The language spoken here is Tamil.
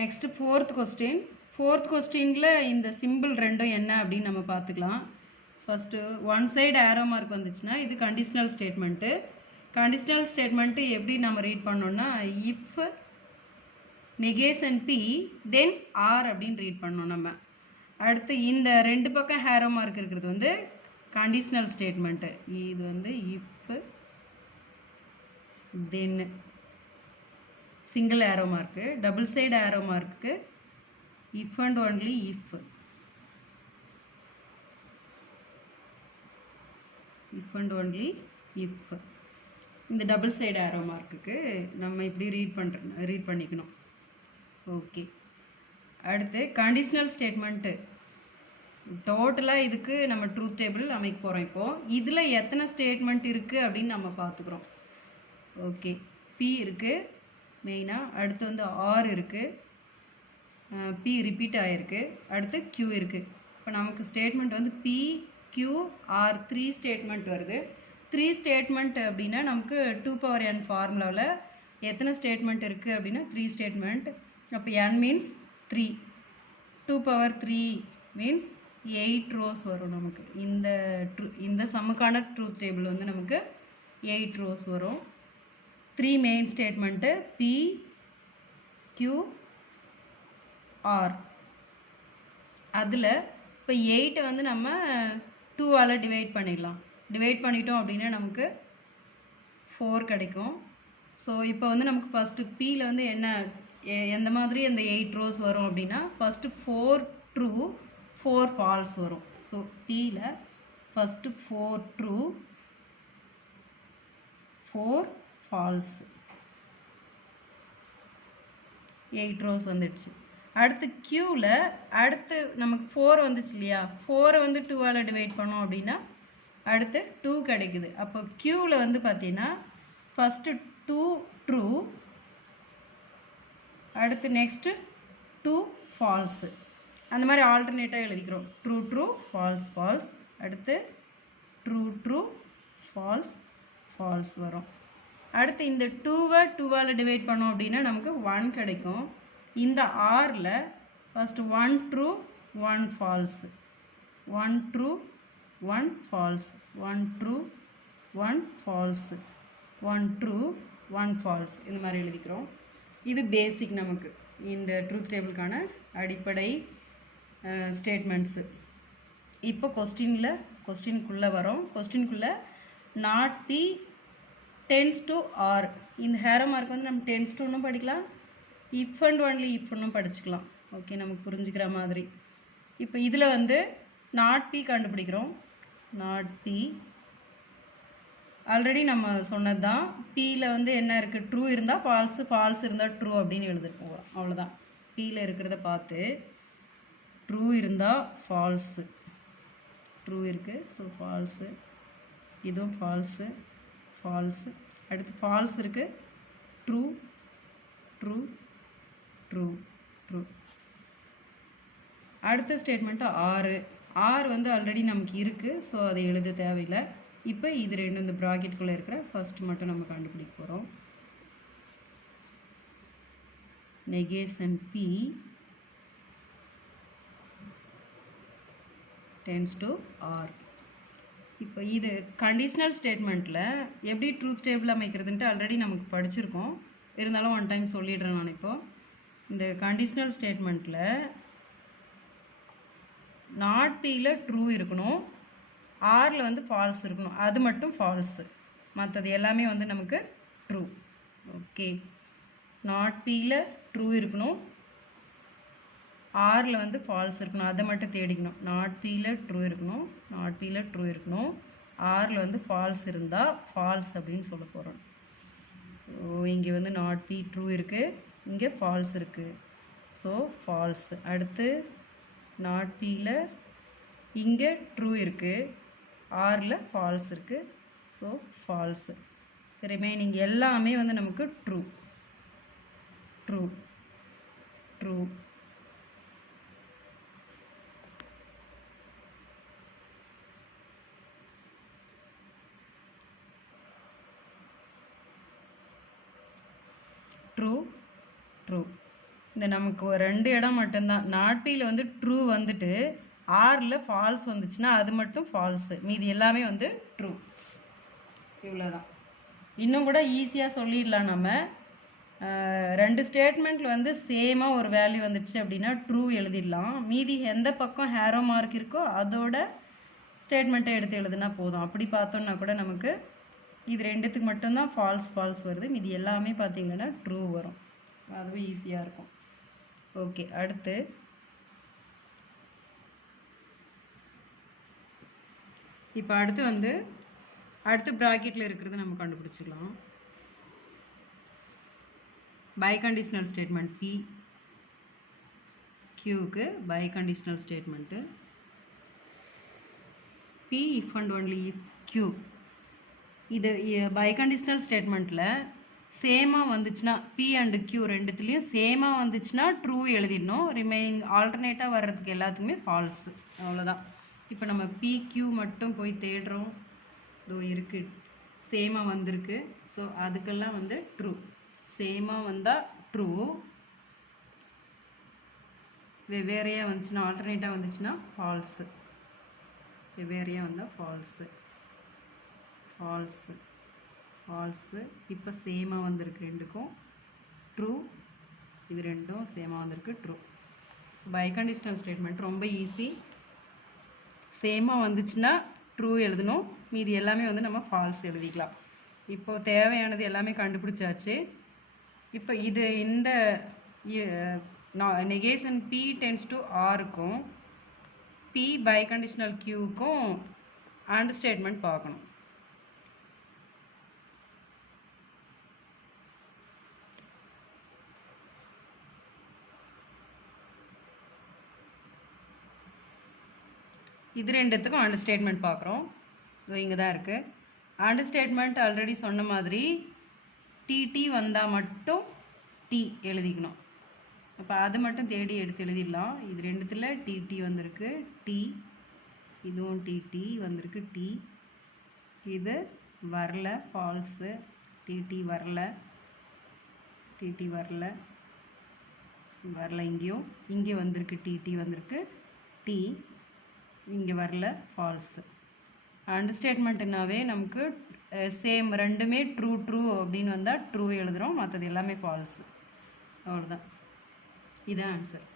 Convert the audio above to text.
Next fourth question. ஃபோர்த் கொஸ்டினில் இந்த சிம்பிள் ரெண்டும் என்ன அப்படின்னு நம்ம பார்த்துக்கலாம். First one side arrow mark வந்துச்சுன்னா இது கண்டிஷ்னல் ஸ்டேட்மெண்ட்டு. கண்டிஷ்னல் ஸ்டேட்மெண்ட்டு எப்படி நம்ம ரீட் பண்ணோம்னா if negation P then R அப்படின்னு ரீட் பண்ணோம் நம்ம. அடுத்து இந்த ரெண்டு பக்கம் ஹேரோ மார்க் இருக்கிறது வந்து கண்டிஷ்னல் ஸ்டேட்மெண்ட்டு. இது வந்து if then single arrow mark, double side arrow mark if and only if, if and only if. இந்த டபுள் சைடு ஆரோ மார்க்குக்கு நம்ம இப்படி ரீட் பண்ணிக்கணும். ஓகே, அடுத்து கண்டிஷ்னல் ஸ்டேட்மெண்ட்டு. டோட்டலாக இதுக்கு நம்ம ட்ரூத் டேபிள் அமைக்க போகிறோம். இப்போது இதில் எத்தனை ஸ்டேட்மெண்ட் இருக்குது அப்படின்னு நம்ம பார்த்துக்குறோம். ஓகே, பி இருக்குது மெயினாக, அடுத்து வந்து ஆர் இருக்குது, பி ரிப்பீட் ஆகிருக்கு, அடுத்து க்யூ இருக்குது. இப்போ நமக்கு ஸ்டேட்மெண்ட் வந்து பி க்யூ ஆர் 3 ஸ்டேட்மெண்ட் வருது. 3 ஸ்டேட்மெண்ட் அப்படின்னா நமக்கு 2n ஃபார்முலாவில் எத்தனை ஸ்டேட்மெண்ட் இருக்குது அப்படின்னா 3 ஸ்டேட்மெண்ட். அப்போ n மீன்ஸ் 3, 2 மீன்ஸ் 8 ரோஸ் வரும் நமக்கு. இந்த சம்முக்கான ட்ரூத் டேபிள் வந்து நமக்கு 8 ரோஸ் வரும். 3 main statement P Q R. அதில் இப்போ 8 வந்து நம்ம 2ஆல் டிவைட் பண்ணிடலாம். டிவைட் பண்ணிட்டோம் அப்படின்னா நமக்கு 4 கிடைக்கும். ஸோ இப்போ வந்து நமக்கு ஃபஸ்ட்டு பியில் வந்து எந்த மாதிரி அந்த 8 ரோஸ் வரும் அப்படின்னா ஃபஸ்ட்டு 4 ட்ரூ 4 ஃபால்ஸ் வரும். ஸோ பியில் ஃபஸ்ட்டு 4 ட்ரூ 4 ஃபால்ஸ், 8 ரோஸ் வந்துடுச்சு. அடுத்து க்யூவில் அடுத்து நமக்கு 4 வந்துச்சு இல்லையா, 4 வந்து 2ஆல் டிவைட் பண்ணோம் அப்படின்னா அடுத்து 2 கிடைக்குது. அப்போ க்யூவில் வந்து பார்த்தீங்கன்னா ஃபஸ்ட்டு 2 ட்ரூ, அடுத்து நெக்ஸ்ட்டு 2 ஃபால்ஸு. அந்த மாதிரி ஆல்டர்னேட்டாக எழுதிக்கிறோம். ட்ரூ ட்ரூ ஃபால்ஸ் ஃபால்ஸ், அடுத்து ட்ரூ ட்ரூ ஃபால்ஸ் ஃபால்ஸ் வரும். அடுத்து இந்த 2வை 2ஆல் டிவைட் பண்ணோம் அப்படின்னா நமக்கு 1 கிடைக்கும். இந்த ஆரில் first 1 true 1 false, 1 true 1 false, 1 true 1 false, 1 true 1 false, இந்த மாதிரி எழுதிக்கிறோம். இது பேசிக் நமக்கு இந்த ட்ரூத் டேபிளுக்கான அடிப்படை ஸ்டேட்மெண்ட்ஸு. இப்போ கொஸ்டினுக்குள்ளே வரோம். கொஸ்டினுக்குள்ளே not p tends to r. இந்த ஹேரோ மார்க் வந்து நம்ம டென்ஸ் டுன்னும் படிக்கலாம், இஃப் அண்ட் ஒன்லி இஃப்னும் படிச்சுக்கலாம். ஓகே, நமக்கு புரிஞ்சுக்கிற மாதிரி. இப்போ இதில் வந்து நாட் பி கண்டுபிடிக்கிறோம். நாட் பி ஆல்ரெடி நம்ம சொன்னது தான். பியில் வந்து என்ன இருக்குது, ட்ரூ இருந்தால் ஃபால்ஸு, ஃபால்ஸ் இருந்தால் ட்ரூ அப்படின்னு எழுதிட்டு போகிறோம். அவ்வளோதான். பியில் இருக்கிறத பார்த்து ட்ரூ இருந்தால் ஃபால்ஸு, ட்ரூ இருக்குது ஸோ ஃபால்ஸு, இதுவும் ஃபால்ஸு ஃபால்ஸு, அடுத்து ஃபால்ஸ் இருக்குது, ட்ரூ ட்ரூ ட்ரூ ட்ரூ. அடுத்த ஸ்டேட்மெண்ட்டு ஆர் வந்து ஆல்ரெடி நமக்கு இருக்குது ஸோ அதை எழுத தேவையில்லை. இப்போ இது ரெண்டும் இந்த ப்ராக்கெட்டுக்குள்ளே இருக்கிற ஃபஸ்ட்டு மட்டும் நம்ம கண்டுபிடிக்க போகிறோம். Negation P tends to R. இப்போ இது கண்டிஷ்னல் ஸ்டேட்மெண்ட்டில் எப்படி ட்ரூத் டேபிள் அமைக்கிறதுன்ட்டு ஆல்ரெடி நமக்கு படிச்சிருக்கோம். இருந்தாலும் ஒன் டைம் சொல்லிடுறேன் நான். இப்போது இந்த கண்டிஷ்னல் ஸ்டேட்மெண்ட்டில் நாட் பியில் ட்ரூ இருக்கணும், ஆரில் வந்து ஃபால்ஸ் இருக்கணும். அது மட்டும் ஃபால்ஸு, மற்றது எல்லாமே வந்து நமக்கு ட்ரூ. ஓகே, நாட் பியில் ட்ரூ இருக்கணும், ஆரில் வந்து ஃபால்ஸ் இருக்கணும். அதை மட்டும் தேடிக்கணும். நாட் பியில் ட்ரூ இருக்கணும், நாட் பியில் ட்ரூ இருக்கணும், ஆரில் வந்து ஃபால்ஸ் இருந்தால் ஃபால்ஸ் அப்படின்னு சொல்ல போகிறோம். ஸோ இங்கே வந்து நாட் பி ட்ரூ இருக்குது, இங்கே ஃபால்ஸ் இருக்குது, ஸோ ஃபால்ஸ். அடுத்து நாட் பியில் இங்கே ட்ரூ இருக்குது, ஆரில் ஃபால்ஸ் இருக்குது, ஸோ ஃபால்ஸு. ரிமைனிங் எல்லாமே வந்து நமக்கு true true true. True true. இந்த நமக்கு ஒரு 2 இடம் மட்டும்தான். நாட் பியில் வந்து ட்ரூ வந்துட்டு ஆரில் ஃபால்ஸ் வந்துச்சுன்னா அது மட்டும் ஃபால்ஸு, மீதி எல்லாமே வந்து ட்ரூ. இவ்வளோதான். இன்னும் கூட ஈஸியாக சொல்லிடலாம் நம்ம. 2 ஸ்டேட்மெண்ட்டில் வந்து சேமாக ஒரு வேல்யூ வந்துடுச்சு அப்படின்னா ட்ரூ எழுதிடலாம். மீதி எந்த பக்கம் ஹேரோ மார்க் இருக்கோ அதோட ஸ்டேட்மெண்ட்டை எடுத்து எழுதுனா போதும். அப்படி பார்த்தோன்னா கூட நமக்கு இது 2த்துக்கு மட்டும்தான் ஃபால்ஸ் வருது, மீதி எல்லாமே பார்த்திங்கன்னா ட்ரூ வரும். அதுவும் ஈஸியாக இருக்கும். ஓகே, அடுத்து இப்போ அடுத்து ப்ராக்கெட்டில் இருக்கிறது நம்ம கண்டுபிடிச்சிக்கலாம். பை கண்டிஷனல் ஸ்டேட்மெண்ட் பி கியூக்கு bi conditional statement p if and only if q. இது பை கண்டிஷனல் ஸ்டேட்மெண்ட்டில் சேமாக வந்துச்சுன்னா பி அண்டு கியூ ரெண்டுத்துலேயும் சேமாக வந்துச்சுன்னா ட்ரூ எழுதிடணும். ரிமைனிங் ஆல்டர்னேட்டாக வர்றதுக்கு எல்லாத்துக்குமே ஃபால்ஸு. அவ்வளோதான். இப்போ நம்ம பி கியூ மட்டும் போய் தேடுறோம். இதோ இருக்குது, சேமாக வந்திருக்கு. ஸோ அதுக்கெல்லாம் வந்து ட்ரூ. சேமாக வந்தால் ட்ரூ, வெவ்வேறையாக வந்துச்சுன்னா ஆல்டர்னேட்டாக வந்துச்சுன்னா ஃபால்ஸு. வெவ்வேறையாக வந்தால் ஃபால்ஸு. இப்போ சேமாக வந்திருக்கு, ரெண்டுக்கும் ட்ரூ. இது ரெண்டும் சேமாக வந்திருக்கு, true. So by conditional statement ரொம்ப ஈஸி. சேமாக வந்துச்சுன்னா ட்ரூ எழுதணும், மீதி எல்லாமே வந்து நம்ம ஃபால்ஸ் எழுதிக்கலாம். இப்போது தேவையானது எல்லாமே கண்டுபிடிச்சாச்சு. இப்போ இந்த நெகேஷன் P டென்ஸ் டு ஆருக்கும் P பை கண்டிஷனல் Qவுக்கும் அண்ட் ஸ்டேட்மெண்ட் பார்க்கணும். இது ரெண்டுத்துக்கும் அண்ட் ஸ்டேட்மெண்ட் பார்க்குறோம். இங்கே தான் இருக்குது. அண்ட் ஸ்டேட்மெண்ட் ஆல்ரெடி சொன்ன மாதிரி டிடி வந்தால் மட்டும் டி எழுதிக்கணும். அப்போ அது மட்டும் தேடி எடுத்து எழுதிடலாம். இது ரெண்டுத்தில் டிடி வந்திருக்கு, டி. இதுவும் டிடி வந்திருக்கு, டி. இது வரல, ஃபால்ஸு. டிடி வரல, இங்கேயும் இங்கே வந்திருக்கு, டிடி வந்திருக்கு, டி. இங்கே வரல, ஃபால்ஸு. அண்ட் ஸ்டேட்மெண்ட்டுனாவே நமக்கு சேம், ரெண்டுமே ட்ரூ அப்படின்னு வந்தால் ட்ரூ எழுதுகிறோம், மற்றது எல்லாமே ஃபால்ஸு. அவ்வளோதான். இதான் ஆன்சர்.